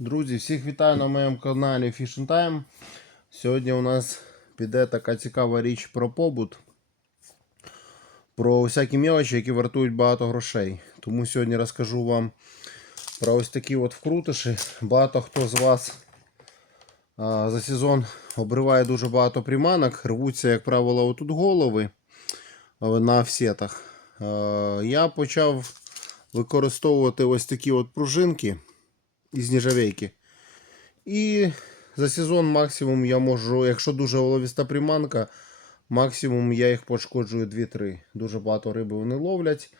Друзі, всіх вітаю на моєму каналі Fishing Time. Сьогодні у нас піде така цікава річ про побут. Про всякі мелочі, які вартують багато грошей. Тому сьогодні розкажу вам про ось такі от вкрутиші. Багато хто з вас а, за сезон обриває дуже багато приманок. Рвуться, як правило, отут голови на офсетах. Я почав використовувати ось такі от пружинки із ніжавейки. І за сезон максимум я можу, якщо дуже оловіста приманка, максимум я їх пошкоджую 2-3. Дуже багато риби вони ловлять.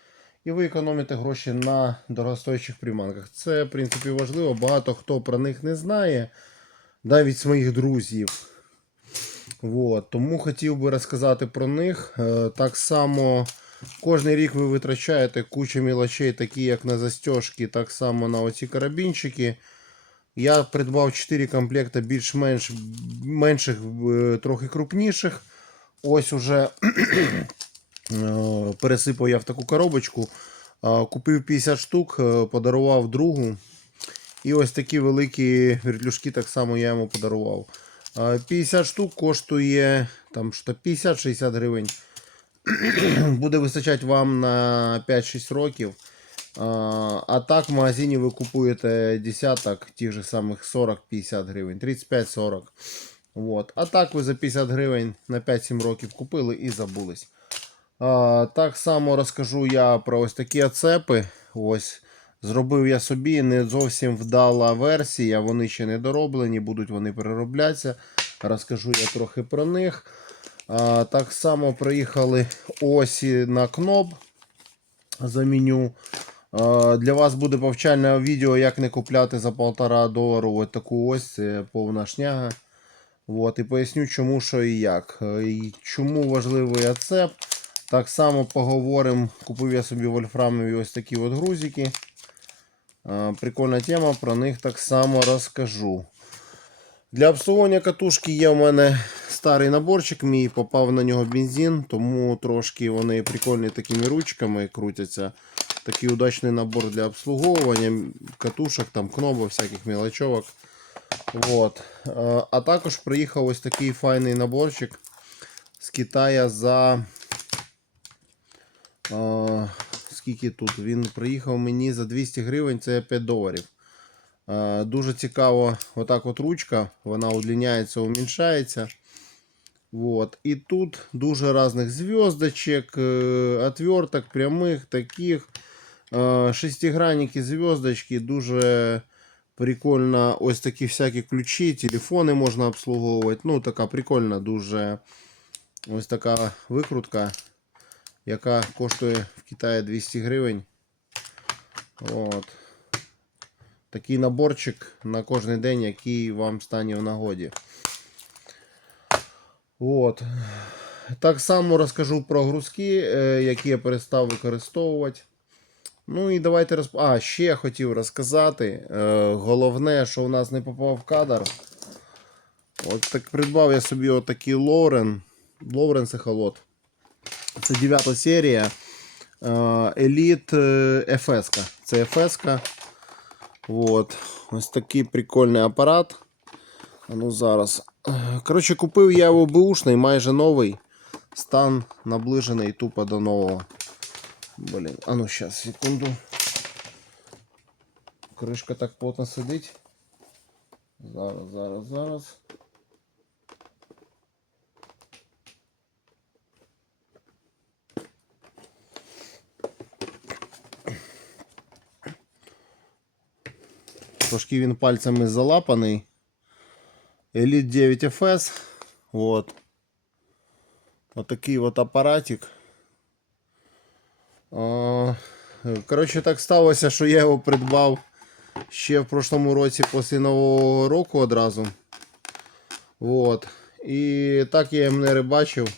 І ви економите гроші на дорогостоячих приманках. Це, в принципі, важливо. Багато хто про них не знає, навіть з моїх друзів. Вот. Тому хотів би розказати про них. Е, Так само кожен рік ви витрачаєте кучу мілочей, такі як на застежки, так само на оці карабінчики. Я придбав 4 комплекти більш-менш менших, е, трохи крупніших. Ось уже е, пересипав я в таку коробочку. Купив 50 штук, е, подарував другу. І ось такі великі вертлюжки так само я йому подарував. Е, 50 штук коштує там, 50-60 гривень. Буде вистачати вам на 5-6 років. А, так в магазині ви купуєте десяток тих же самих 40-50 гривень, 35-40. Вот. А так ви за 50 гривень на 5-7 років купили і забулись. А, так само розкажу я про ось такі оцепи. Ось. Зробив я собі не зовсім вдала версія, вони ще не дороблені, будуть вони перероблятися. Розкажу я трохи про них. Так само приїхали осі на кноп. Заміню. А, для вас буде повчальне відео, як не купляти за 1,5 долару ось таку ось, це повна шняга. От, і поясню, чому, що і як. Е, І чому важливий ацеп. Так само поговоримо. Купив я собі вольфрамові ось такі от грузики. Прикольна тема, про них так само розкажу. Для обслуговування катушки є у мене старий наборчик, мій попав на нього бензин, тому трошки вони прикольні такими ручками крутяться. Такий удачний набор для обслуговування катушок, там кнопок, всяких мелочовок. Вот. А також приїхав ось такий файний наборчик з Китая за. Скільки тут? Він приїхав мені за 200 гривень, це 5 доларів. Е, Дуже цікаво, отак от ручка, вона удлиняється, уменьшається. Вот. І тут дуже різних зв'язочок, е, отверток, прямих, таких. Е, Шестигранники, зв'язочки, дуже прикольно. Ось такі всякі ключі, телефони можна обслуговувати. Ну, така прикольна, дуже ось така викрутка, яка коштує в Китаї 200 гривень. От. Такий наборчик на кожен день, який вам стане в нагоді. От. Так само розкажу про грузки, е, які я перестав використовувати. Ну і давайте розп... А, ще я хотів розказати. Е, головне, що у нас не попав в кадр. От так придбав я собі отакий Лоурен. Лоурен Сехолот. Це 9 серія. Е, Elite е. Це FS. -ка. Вот. Ось такий прикольний апарат. А ну зараз. Коротше, купив я його бушний, майже новий. Стан наближений тупо до нового. Блін, а ну зараз, секунду. Кришка так плотно сидить. Зараз, зараз, зараз. Трошки він пальцями залапаний. Elite 9 FS. Вот. Вот такий вот апаратик. Коротше, так сталося, що я його придбав ще в прошлому році після Нового року одразу. Вот. І так я їм не рибачив,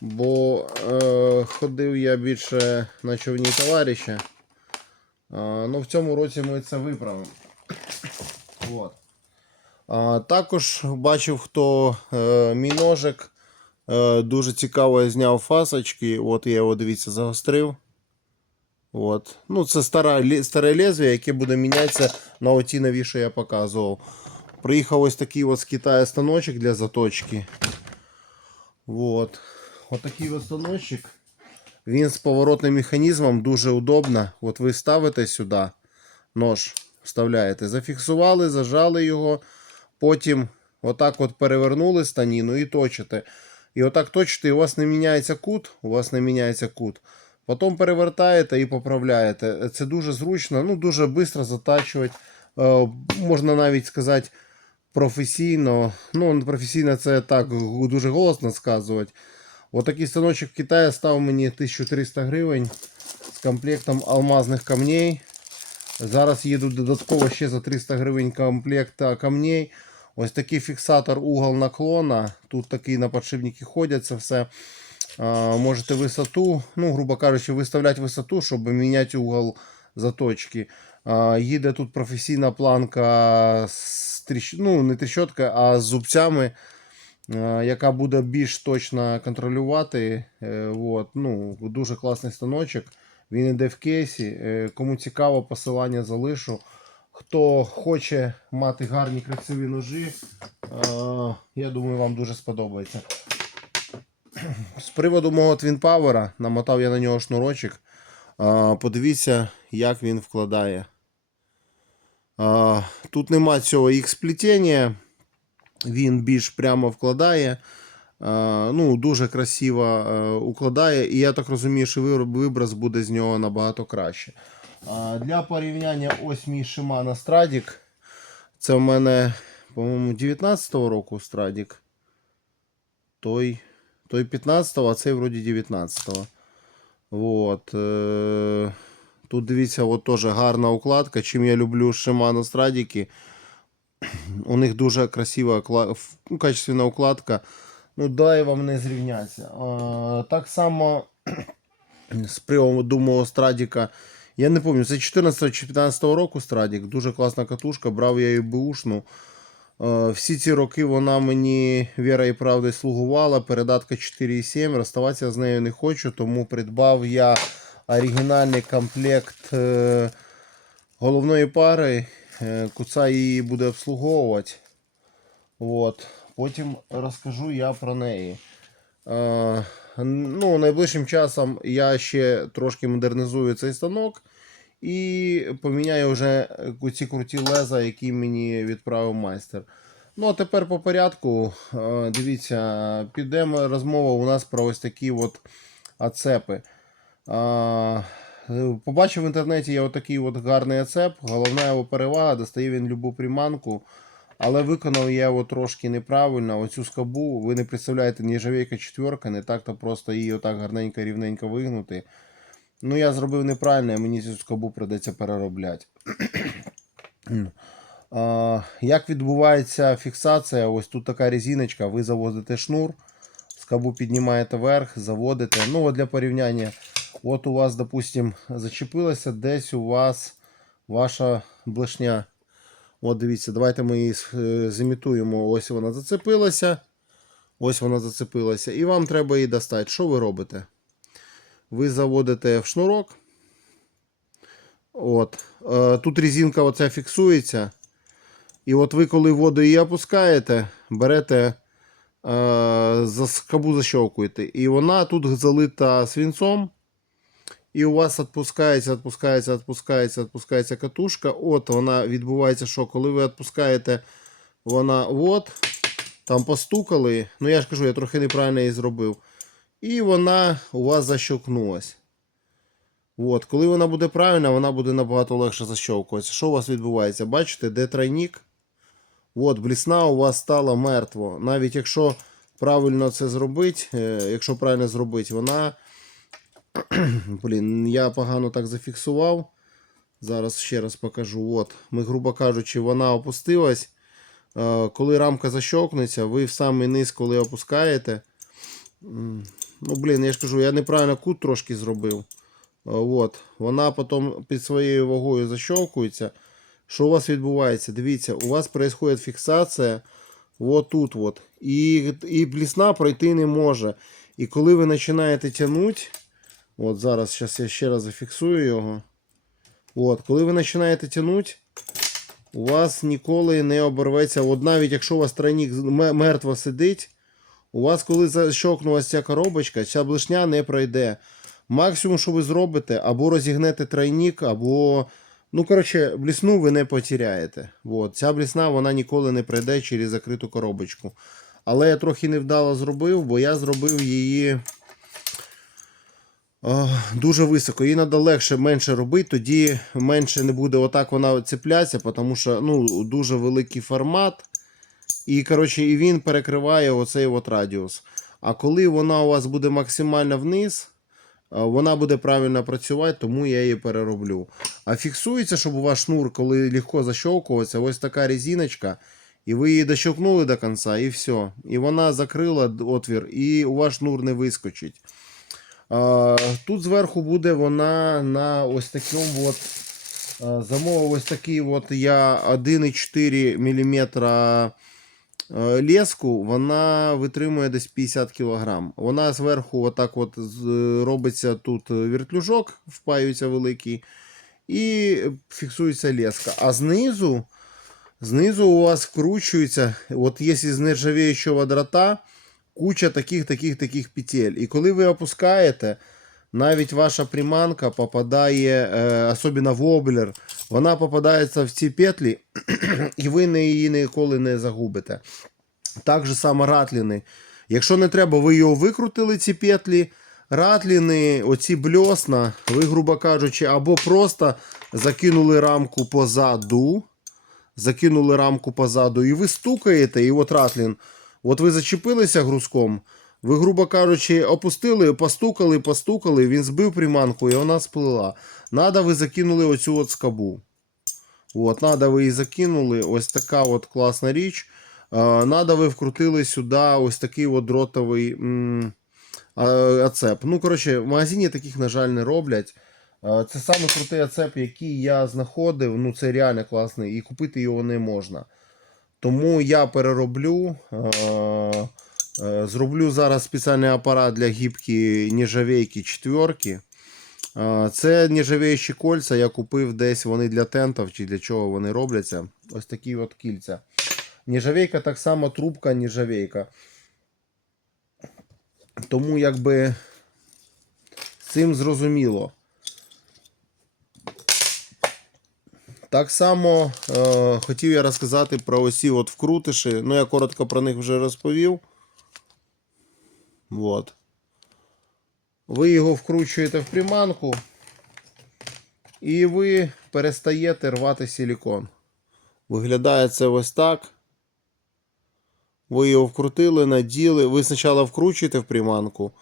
бо е, ходив я більше на човні товариша. А, ну, в цьому році ми це виправимо. Вот. А, також бачив, хто е, мій ножик. Е, дуже цікаво я зняв фасочки. От я його, дивіться, загострив. От. Ну, це стара, лє- старе лезвие, яке буде мінятися на оті нові, що я показував. Приїхав ось такий от з Китаю станочок для заточки. Вот. Отакий от станочок. Він з поворотним механізмом дуже удобно. От ви ставите сюди нож, Вставляєте, зафіксували, зажали його, потім отак от перевернули станіну і точите. І отак точите, і у вас не міняється кут, у вас не міняється кут. Потім перевертаєте і поправляєте. Це дуже зручно, ну дуже швидко затачувати. Е, можна навіть сказати професійно. Ну, професійно це так дуже голосно сказувати. Отакий станочок в Китаї став мені 1300 гривень з комплектом алмазних камней. Зараз їду додатково ще за 300 гривень комплект камней. Ось такий фіксатор угол наклона. Тут такі на подшипники ходять, це все. Можете висоту, ну, грубо кажучи, виставляти висоту, щоб міняти угол заточки. Їде тут професійна планка з тріщ... ну, не тріщотка, а з зубцями, яка буде більш точно контролювати. Е, от, ну, дуже класний станочок. Він іде в кейсі. Е, Кому цікаво, посилання залишу. Хто хоче мати гарні красиві ножі, е, я думаю, вам дуже сподобається. З приводу мого Twin намотав я на нього шнурочок. Е, Подивіться, як він вкладає. Тут нема цього їх сплетіння. Він більш прямо вкладає. Е, Ну, дуже красиво е, укладає, і я так розумію, що вибраз буде з нього набагато краще. Для порівняння ось мій Shimano Stradic. Це в мене, по-моєму, 19-го року Stradic. Той, той 15-го, а цей вроді 19-го. Вот. е, Тут дивіться, от теж гарна укладка. Чим я люблю Shimano Stradики. У них дуже красива ну, качественна укладка. Ну, дай вам не зрівнятися. А, так само з приводу мого Страдіка. Я не пам'ятаю, це 14 чи 15 року Страдік. Дуже класна катушка, брав я її бушну. Всі ці роки вона мені віра і правда слугувала. Передатка 4,7. Розставатися з нею не хочу, тому придбав я оригінальний комплект е, головної пари. Е, Куца її буде обслуговувати. От. Потім розкажу я про неї. Е, ну, найближчим часом я ще трошки модернізую цей станок і поміняю вже ці круті леза, які мені відправив майстер. Ну, а тепер по порядку. Е, Дивіться, підемо розмова у нас про ось такі от ацепи. Е, Побачив в інтернеті я отакий от гарний ацеп. Головна його перевага, достає він любу приманку. Але виконав я його трошки неправильно. Оцю скобу, ви не представляєте, нержавейка четверка, не так-то просто її отак гарненько, рівненько вигнути. Ну, я зробив неправильно, і мені цю скобу придеться переробляти. А, Як відбувається фіксація? Ось тут така резиночка, ви заводите шнур, скобу піднімаєте вверх, заводите. Ну, от для порівняння, от у вас, допустим, зачепилося десь у вас ваша блешня. От дивіться, давайте ми її е, зімітуємо. Ось вона зацепилася. Ось вона зацепилася. І вам треба її достати. Що ви робите? Ви заводите в шнурок. От. Е, Тут резинка оця фіксується. І от ви, коли воду її опускаєте, берете е, за скобу защелкуєте. І вона тут залита свинцом. І у вас відпускається, відпускається, відпускається, відпускається катушка. От вона відбувається, що коли ви відпускаєте, вона от, там постукали. Ну я ж кажу, я трохи неправильно її зробив. І вона у вас защелкнулась. От, коли вона буде правильна, вона буде набагато легше защелкуватися. Що у вас відбувається? Бачите, де тройник? От, блісна у вас стала мертво. Навіть якщо правильно це зробити, е, якщо правильно зробити, вона. Блін, я погано так зафіксував. Зараз ще раз покажу. От, ми, грубо кажучи, вона опустилась. Е, Коли рамка защокнеться, ви в самий низ, коли опускаєте. Ну, блін, я ж кажу, я неправильно кут трошки зробив. Е, От, вона потім під своєю вагою защелкується. Що у вас відбувається? Дивіться, у вас відбувається фіксація от тут. От. І, і блісна пройти не може. І коли ви починаєте тягнути, От зараз щас я ще раз зафіксую його. От, коли ви починаєте тягнути, у вас ніколи не оборветься. От навіть якщо у вас тройник мертво сидить, у вас, коли защокнулася ця коробочка, ця блишня не пройде. Максимум, що ви зробите, або розігнете тройник, або. Ну, коротше, блісну ви не потеряєте. От. Ця блісна вона ніколи не пройде через закриту коробочку. Але я трохи невдало зробив, бо я зробив її дуже високо. Її треба легше, менше робити, тоді менше не буде отак вона цеплятися, тому що ну, дуже великий формат. І, коротше, і він перекриває оцей от радіус. А коли вона у вас буде максимально вниз, вона буде правильно працювати, тому я її перероблю. А фіксується, щоб у вас шнур, коли легко защовкуватися, ось така резиночка. І ви її дощовкнули до кінця, і все. І вона закрила отвір, і у вас шнур не вискочить. Тут зверху буде вона на ось такому от. Замовив ось такий от я 1,4 мм леску, вона витримує десь 50 кг. Вона зверху отак от робиться тут вертлюжок, впаюється великий, і фіксується леска. А знизу, знизу у вас вкручується, от якщо з нержавіючого дрота, куча таких, таких, таких петель. І коли ви опускаєте, навіть ваша приманка попадає, е, особливо воблер, вона попадається в ці петлі, і ви її ніколи не загубите. Так же само ратліни. Якщо не треба, ви його викрутили, ці петлі. Ратліни, оці бльосна, ви, грубо кажучи, або просто закинули рамку позаду. Закинули рамку позаду, і ви стукаєте, і от ратлін. От ви зачепилися грузком, ви, грубо кажучи, опустили, постукали, постукали, він збив приманку і вона сплила. Надо ви закинули оцю от скобу. От, надо ви її закинули. Ось така от класна річ. Надо ви вкрутили сюди ось такий от дротовий ацеп. Ну, коротше, в магазині таких, на жаль, не роблять. Це саме крутий ацеп, який я знаходив. Ну, це реально класний, і купити його не можна. Тому я перероблю. е, е, Зроблю зараз спеціальний апарат для гібки нержавейки четверки. Е, Це нержавіючі кольця я купив десь вони для тентів чи для чого вони робляться. Ось такі от кільця. Нержавейка так само трубка нержавейка. Тому якби цим зрозуміло. Так само е, хотів я розказати про осі от вкрутиші. Ну, я коротко про них вже розповів. Вот. Ви його вкручуєте в приманку. І ви перестаєте рвати силікон. Виглядає це ось так. Ви його вкрутили, наділи. Ви спочатку вкручуєте в приманку,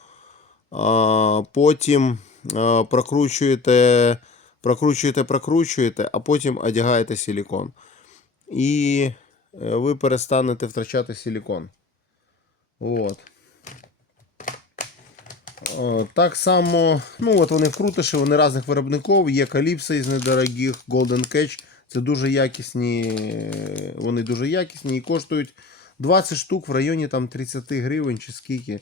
а потім прокручуєте, прокручуєте, прокручуєте, а потім одягаєте силікон. І е, ви перестанете втрачати силікон. От. Так само, ну от вони вкрутиші, вони різних виробників. Є Calypso із недорогих, Golden Catch. Це дуже якісні, е, вони дуже якісні і коштують 20 штук в районі там 30 гривень чи скільки.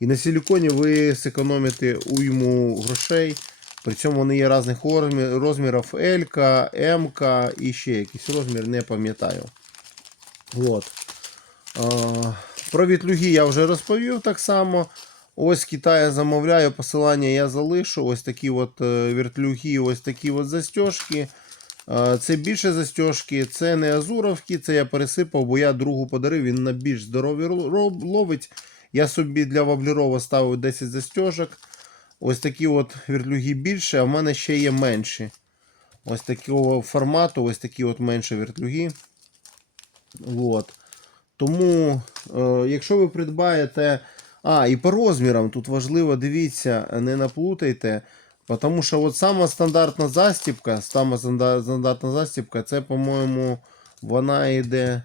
І на силіконі ви зекономите уйму грошей. При цьому вони є різних розмірів L, M і ще якийсь розмір, не пам'ятаю. От. Про вітлюги я вже розповів так само. Ось з Китаю замовляю, посилання я залишу. Ось такі от е, вертлюги, ось такі от застежки. Це більше застежки, це не азуровки, це я пересипав, бо я другу подарив, він на більш здорові ловить. Я собі для воблерова ставив 10 застежок. Ось такі от вертлюги більше, а в мене ще є менші. Ось такого формату, ось такі от менші вертлюги. От. Тому, е, якщо ви придбаєте. А, і по розмірам тут важливо, дивіться, не наплутайте. Тому що от сама стандартна застібка, сама стандартна застібка, це, по-моєму, вона йде.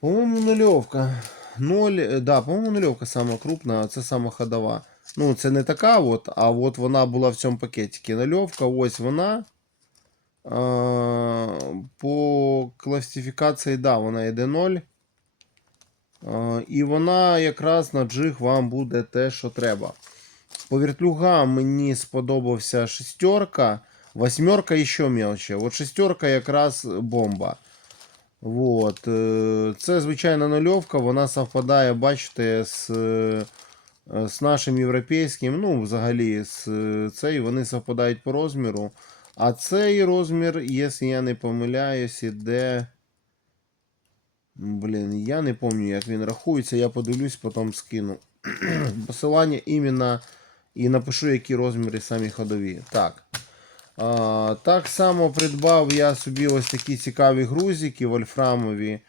По-моєму, нульовка. Ноль, е, да, по-моєму, нульовка сама крупна, це сама ходова. Ну, це не така, от, а от вона була в цьому пакетикі. Нульовка, ось вона. А, по класифікації, да, вона йде 0. А, і вона якраз на джиг вам буде те, що треба. По вертлюгам мені сподобався шестерка, восьмерка ще мелче. От шестерка якраз бомба. Вот. е, Це звичайна нульовка, вона совпадає, бачите, з, е, з нашим європейським, ну, взагалі, з е, цей, вони совпадають по розміру. А цей розмір, якщо я не помиляюсь, іде. Блін, я не пам'ятаю, як він рахується, я подивлюсь, потім скину. Посилання іменно і напишу, які розміри самі ходові. Так. А, так само придбав я собі ось такі цікаві грузики вольфрамові.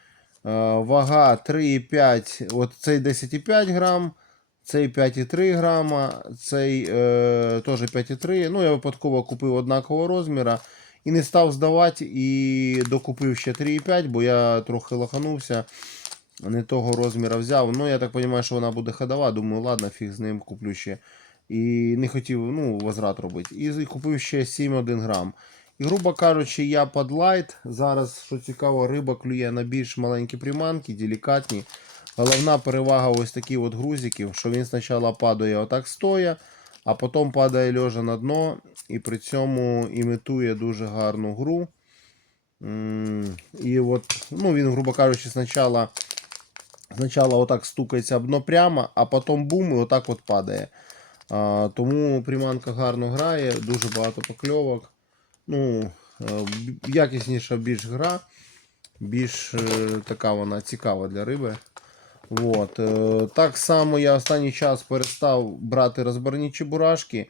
А, вага 3,5, от цей 10,5 грам, цей 5,3 грама, цей е, теж 5,3. Ну, я випадково купив однакового розміру і не став здавати, і докупив ще 3,5, бо я трохи лоханувся. Не того розміру взяв. Ну, я так розумію, що вона буде ходова. Думаю, ладно, фіг з ним куплю ще. І не хотів ну, возврат робити. І купив ще 7,1 грам. І, грубо кажучи, я під лайт. Зараз, що цікаво, риба клює на більш маленькі приманки, делікатні. Головна перевага ось таких от грузиків, що він спочатку падає отак стоя, а потім падає лежа на дно і при цьому імітує дуже гарну гру. І от, ну, він, грубо кажучи, спочатку, спочатку отак стукається об дно прямо, а потім бум і отак от падає. А, тому приманка гарно грає, дуже багато покльовок. Ну, е, якісніша більш гра, більш е, така вона цікава для риби. От. е, Так само я останній час перестав брати розборні чебурашки.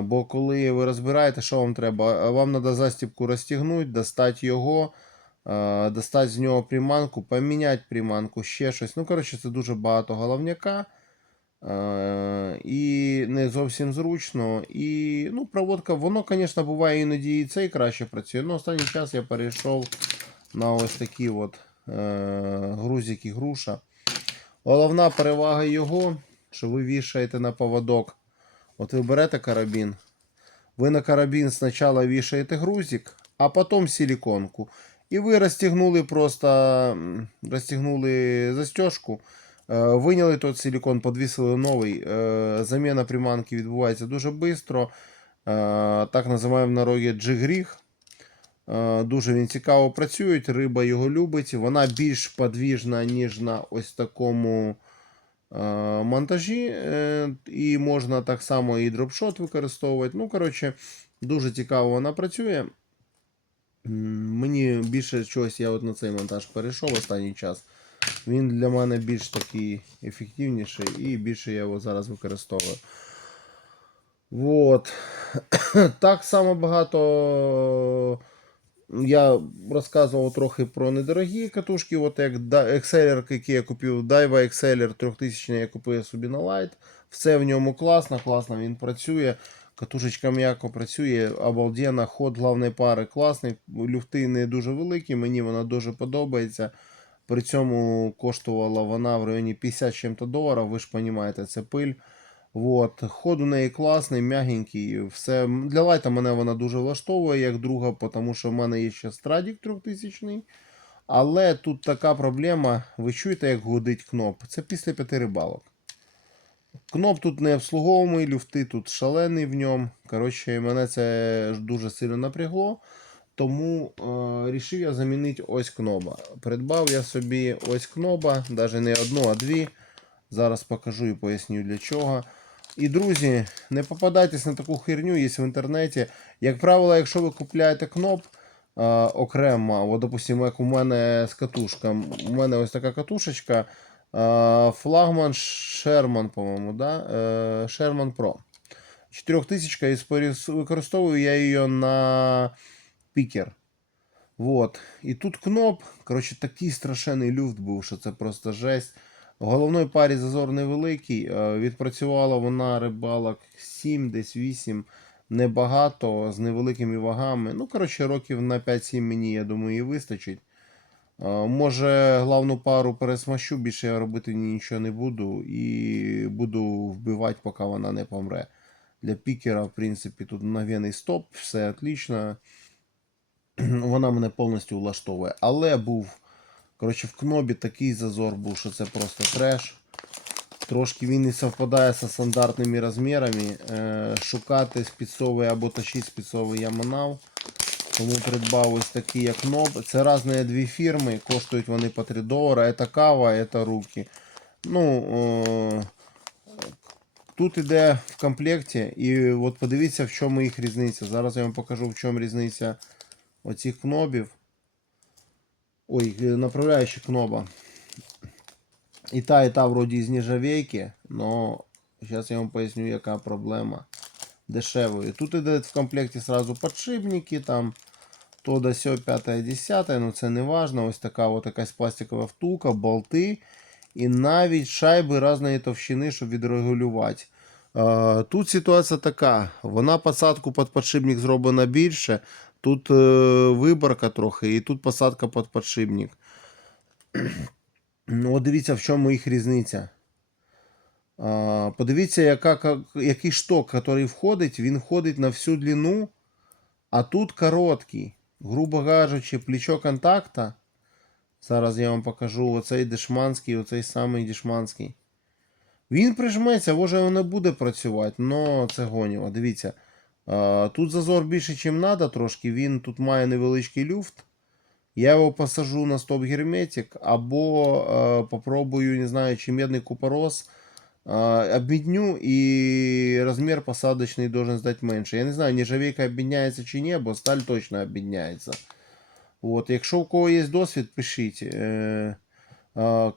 Бо коли ви розбираєте, що вам треба? Вам треба застібку розтягнути, достати його, достати з нього приманку, поміняти приманку, ще щось. Ну, коротше, це дуже багато головняка. Е, І не зовсім зручно. І ну, проводка, воно, звісно, буває іноді і цей краще працює. Ну, останній час я перейшов на ось такі от е, грузики груша. Головна перевага його, що ви вішаєте на поводок. От ви берете карабін. Ви на карабін спочатку вішаєте грузик, а потім силиконку. І ви розтягнули просто розтягнули застежку. Е, Виняли тот силикон, подвісили новий. Е, Заміна приманки відбувається дуже швидко. Так називаємо в народі джигріг. Е, Дуже він цікаво працює, риба його любить. Вона більш подвіжна, ніж на ось такому е, монтажі. е, І можна так само і дропшот використовувати. Ну, коротше, дуже цікаво вона працює. Мені більше чогось я от на цей монтаж перейшов останній час. Він для мене більш такий ефективніший і більше я його зараз використовую. Вот. Так само багато. Я розказував трохи про недорогі катушки, от як Exceller, який я купив, Daiwa Exceller 3000 я купив собі на Light. Все в ньому класно, класно він працює. Катушечка м'яко працює, обалденно, ход главної пари класний, люфти не дуже великі, мені вона дуже подобається. При цьому коштувала вона в районі 50 чим-то доларів, ви ж розумієте, це пиль. Вот. Ход у неї класний, м'ягенький. Все. Для лайта мене вона дуже влаштовує, як друга, тому що в мене є ще страдік 3000. Але тут така проблема, ви чуєте, як гудить кноп. Це після п'яти рибалок. Кноп тут не обслуговуємий, люфти тут шалений в ньому. Коротше, мене це дуже сильно напрягло. Тому е, рішив я замінити ось кноба. Придбав я собі ось кноба, навіть не одну, а дві. Зараз покажу і поясню для чого. І, друзі, не попадайтесь на таку херню, є в інтернеті. Як правило, якщо ви купляєте кноп е, окремо, от, допустимо, як у мене з катушком, у мене ось така катушечка. е, Флагман Sherman, по-моєму, да? Е, Sherman Pro. 4000 і використовую я її на пікер. Вот. І тут кноп. Коротше, такий страшенний люфт був, що це просто жесть. В головної парі зазор невеликий. е, Відпрацювала вона рибалок 7, десь 8, небагато, з невеликими вагами. Ну, коротше, років на 5-7 мені, я думаю, і вистачить. Е, Може, главну пару пересмащу, більше я робити нічого не буду. І буду вбивати, поки вона не помре. Для пікера, в принципі, тут мгновенний стоп, все отлично. Вона мене повністю влаштовує. Але був. Коротше, в кнобі такий зазор був, що це просто треш. Трошки він не совпадає зі стандартними розмірами. Е, шукати спецовий або тащити спецовий я манав. Тому придбав ось такий як ноб. Це різні дві фірми, коштують вони по 3 долара. Це кава, це руки. Ну, е, тут іде в комплекті, і от подивіться, в чому їх різниця. Зараз я вам покажу, в чому різниця оцих кнобів. Ой, е, направляющих кноба. І та, і та вроді з нержавейки, но зараз я вам поясню, яка проблема дешевої. Тут іде в комплекті сразу подшипники, там то до сьо 5 10 ну це не важно. Ось така от якась пластикова втулка, болти і навіть шайби різної товщини, щоб відрегулювати. Е, Тут ситуація така: вона посадку під подшипник зроблена більше. Тут е, виборка трохи, і тут посадка під подшипник. Ну, от дивіться, в чому їх різниця. А, подивіться, яка, ка- який шток, який входить, він входить на всю длину, а тут короткий. Грубо кажучи, плечо контакта. Зараз я вам покажу оцей дешманський, оцей самий дешманський. Він прижметься, може не буде працювати, але це гоніво. Дивіться. Тут зазор більше, ніж треба трошки. Він тут має невеличкий люфт. Я його посажу на стоп герметик, або е, попробую, не знаю, чи медний купорос. Е, обмідню і розмір посадочний должен стати менше. Я не знаю, нержавейка обмідняється чи ні, бо сталь точно обмідняється. От, якщо у кого є досвід, пишіть. Е,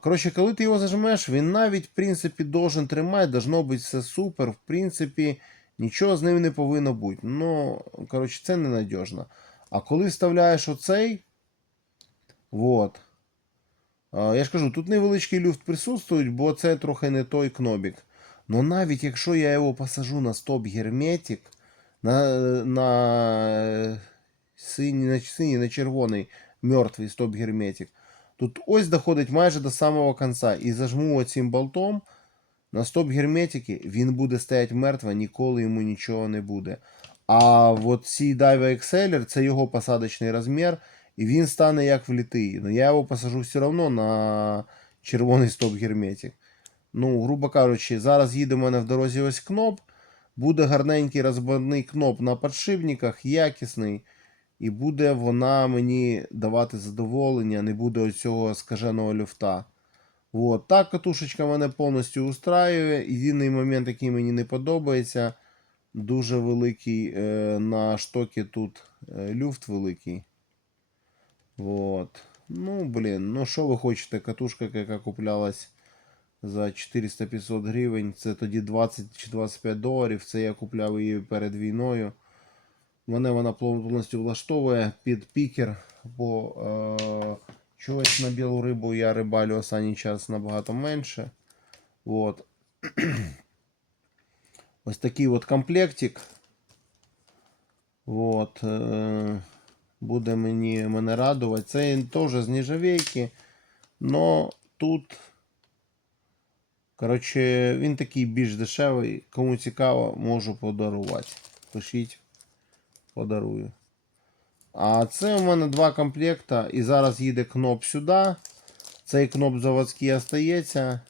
коротше, коли ти його зажмеш, він навіть, в принципі, должен тримати, должно бути все супер. В принципі, нічого з ним не повинно бути. Ну, коротше, це ненадіжно. А коли вставляєш оцей. Вот. Я ж кажу, тут невеличкий люфт присутствує, бо це трохи не той кнобік. Но навіть якщо я його посажу на стоп герметик, на, на синій, на синій, на червоний мертвий стоп герметик, тут ось доходить майже до самого кінця. І зажму оцим болтом на стоп герметики, він буде стояти мертво, ніколи йому нічого не буде. А от цей Dive Exceller це його посадочний розмір, і він стане як влітий. Ну я його посажу все одно на червоний стоп герметик. Ну, грубо кажучи, зараз їде в мене в дорозі ось кноп. Буде гарненький розборний кноп на подшипниках, якісний. І буде вона мені давати задоволення, не буде оцього скаженого люфта. От. Так катушечка мене повністю устраює. Єдиний момент, який мені не подобається, дуже великий е, на штокі тут е, люфт великий. Вот. Ну, блін, ну що ви хочете, катушка, яка куплялась за 400-500 гривень, це тоді 20 чи 25 доларів. Це я купляв її перед війною. Мене вона повністю влаштовує під пікер, бо е, чогось на білу рибу я рибалю останній час набагато менше. Вот. Ось такий от комплектик. Вот. Е, буде мені мене радувати. Це теж з нержавейки. Но тут. Коротше, він такий більш дешевий. Кому цікаво, можу подарувати. Пишіть, подарую. А це у мене два комплекта. І зараз їде кноп сюди. Цей кноп заводський остається.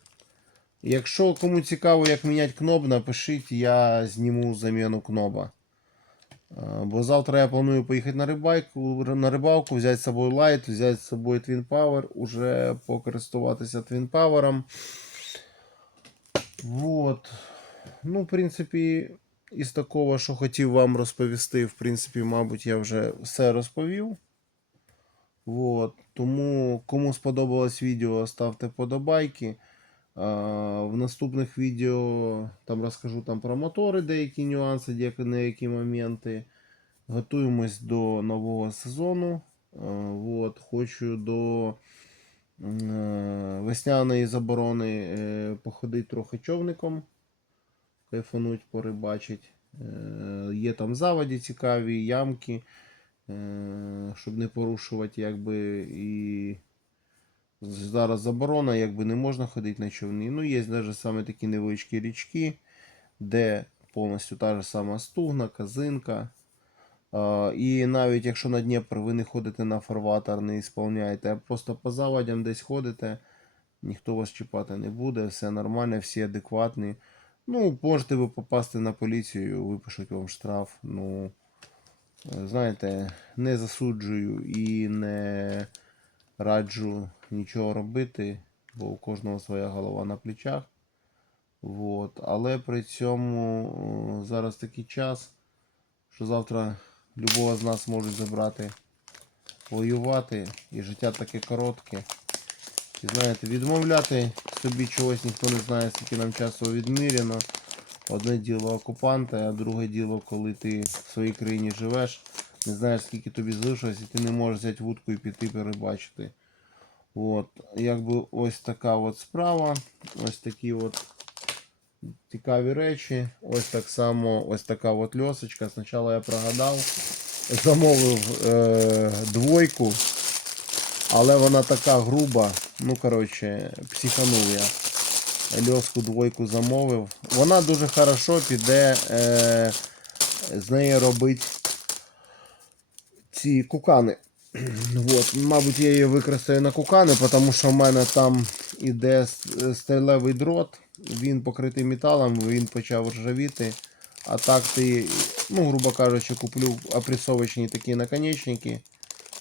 Якщо кому цікаво, як міняти кноп, напишіть, я зніму заміну кноба. Бо завтра я планую поїхати на рибалку, на рибалку, взяти з собою лайт, взяти з собою Twin Power, уже покористуватися Twin Power. Вот. Ну, в принципі, із такого, що хотів вам розповісти, в принципі, мабуть, я вже все розповів. Вот. Тому, кому сподобалось відео, ставте подобайки. В наступних відео там розкажу там про мотори, деякі нюанси, деякі моменти. Готуємось до нового сезону. А, вот. Хочу до е, весняної заборони е, походити трохи човником. Кайфануть, порибачить. Е, Є там заводі цікаві, ямки, е, щоб не порушувати, якби і зараз заборона, якби не можна ходити на човні. Ну, є навіть саме такі невеличкі річки, де повністю та ж сама стугна, казинка. І навіть якщо на Дніпр ви не ходите на фарватер, не ісполняєте, а просто по заводям десь ходите, ніхто вас чіпати не буде, все нормально, всі адекватні. Ну, можете ви попасти на поліцію, випишуть вам штраф. Ну, е, знаєте, не засуджую і не раджу нічого робити, бо у кожного своя голова на плечах. Вот. Але при цьому зараз такий час, що завтра любого з нас можуть забрати воювати, і життя таке коротке. І знаєте, відмовляти собі чогось ніхто не знає, скільки нам часу відміряно. Одне діло окупанта, а друге діло, коли ти в своїй країні живеш, не знаєш, скільки тобі залишилось, і ти не можеш взяти вудку і піти перебачити. От, якби ось така от справа. Ось такі от цікаві речі. Ось так само, ось така от льосочка. Спочатку я прогадав, замовив е, двойку, але вона така груба. Ну, коротше, психанув я. Льоску двойку замовив. Вона дуже хорошо піде е, з неї робити ці кукани. Вот. Мабуть, я її використаю на кукани, тому що в мене там іде с- сталевий дрот, він покритий металом, він почав ржавіти. А так ти, ну, грубо кажучи, куплю опресовочні такі наконечники,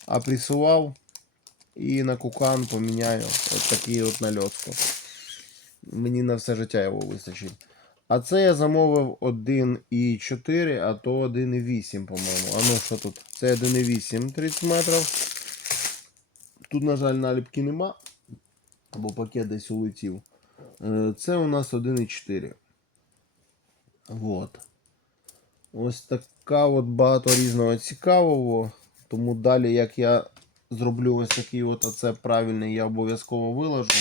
опресував і на кукан поміняю от такий от нальотку. Мені на все життя його вистачить. А це я замовив 1,4, а то 1,8, по-моєму. А ну що тут? Це 1,8 30 метрів. Тут, на жаль, наліпки нема. Або пакет десь улетів. Е, Це у нас 1,4. Вот. Ось така от багато різного цікавого. Тому далі, як я зроблю ось такий от оце правильний, я обов'язково виложу.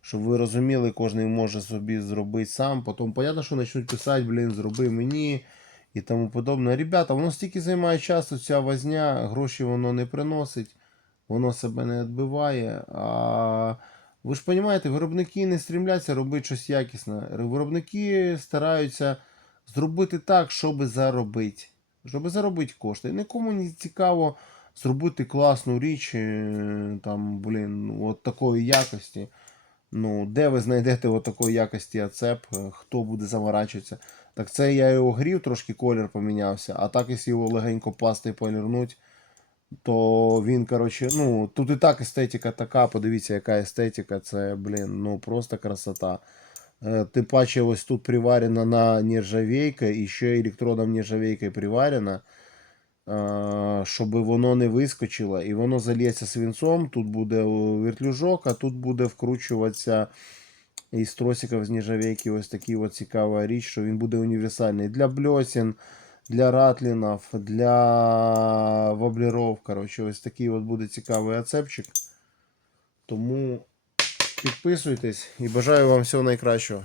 Щоб ви розуміли, кожен може собі зробити сам. Потім, понятно, що почнуть писати, блін, зроби мені і тому подобне. Ребята, воно стільки займає часу, ця возня, гроші воно не приносить, воно себе не відбиває. А ви ж розумієте, виробники не стрімляться робити щось якісне. Виробники стараються зробити так, щоб заробити. Щоб заробити кошти. Нікому не цікаво зробити класну річ, е, там, блін, от такої якості. Ну, де ви знайдете от такої якості ацеп, е, хто буде заморачуватися. Так це я його грів, трошки колір помінявся, а так, якщо його легенько пастою полірнуть, то він, коротше, ну, тут і так естетика така, подивіться, яка естетика, це, блін, ну просто красота. Е, Тим паче, ось тут приварена на нержавейка, і ще електродом нержавейкою приварена, щоб воно не вискочило, і воно зальється свинцом, тут буде вертлюжок, а тут буде вкручуватися із тросиків з нержавейки ось такий от цікава річ, що він буде універсальний для бльосін, для ратлінів, для воблеров. Коротше, ось такий от буде цікавий ацепчик. Тому підписуйтесь і бажаю вам всього найкращого.